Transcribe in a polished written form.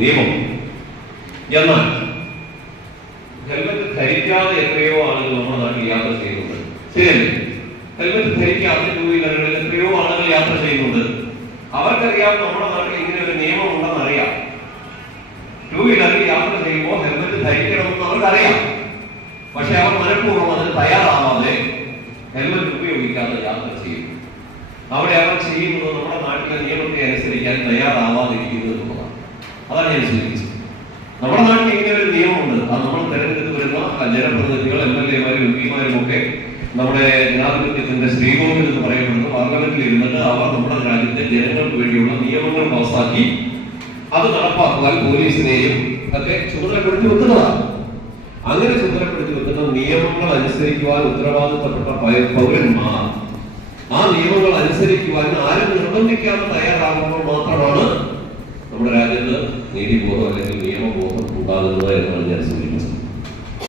നിയമം. എന്നാൽ ഹെൽമെറ്റ് ധരിക്കാതെ എത്രയോ ആളുകൾ നമ്മുടെ നാട്ടിൽ യാത്ര ചെയ്യുന്നുണ്ട്. ശരിയല്ലേ? ഹെൽമെറ്റ് ധരിക്കാതെ ടൂ വീലറുകളിൽ എത്രയോ ആളുകൾ യാത്ര ചെയ്യുന്നുണ്ട്. അവർക്കറിയാം നമ്മുടെ നാട്ടിൽ ഇങ്ങനെ ഒരു നിയമം ഉണ്ടെന്ന് അറിയാം. ടൂ വീലറിൽ യാത്ര ചെയ്യുമ്പോൾ ഹെൽമെറ്റ് ധരിക്കണമെന്ന് അവർക്കറിയാം. പക്ഷെ അവർ മനഃപൂർവ്വം അതിന് തയ്യാറാവാതെ ഹെൽമെറ്റ് ഉപയോഗിക്കാതെ യാത്ര ചെയ്യും. അവിടെ അവർ ചെയ്യുന്നത് നമ്മുടെ നാട്ടിലെ നിയമത്തെ അനുസരിക്കാൻ തയ്യാറാവാതിരിക്കുന്നത് എന്നുള്ളതാണ്. അതാണ് ഞാൻ സൂചിപ്പിച്ചത്. നമ്മുടെ നാട്ടിൽ ഇങ്ങനെ ഒരു നിയമമുണ്ട്. അത് നമ്മൾ തെരഞ്ഞെടുത്ത് വരുന്ന ജനപ്രതിനിധികൾ, MLA-മാരും MP-മാരും ഒക്കെ നമ്മുടെ ജനാധിപത്യത്തിന്റെ ശ്രീകോവിൽ എന്ന് പറയപ്പെടുന്ന പാർലമെന്റിൽ ഇരുന്നിട്ട് അവർ നമ്മുടെ രാജ്യത്തെ ജനങ്ങൾക്ക് വേണ്ടിയുള്ള നിയമങ്ങൾ പാസാക്കി അത് നടപ്പാക്കുവാൻ പോലീസിനെയും ഒക്കെ ചുമതലപ്പെടുത്തി വെക്കുന്നതാണ്. അങ്ങനെ ചുമതലപ്പെടുത്തി വെക്കുന്ന നിയമങ്ങൾ അനുസരിക്കുവാൻ ഉത്തരവാദിത്തപ്പെട്ട പൗരന്മാർ ആ നിയമങ്ങൾ അനുസരിക്കുവാൻ ആരും നിർബന്ധിക്കാതെ തയ്യാറാകുമ്പോൾ മാത്രമാണ് നമ്മുടെ രാജ്യത്ത് നീതിബോധം അല്ലെങ്കിൽ നിയമബോധം ഉണ്ടാകുന്നത് എന്നാണ് ഞാൻ സൂചിപ്പിക്കുന്നത്.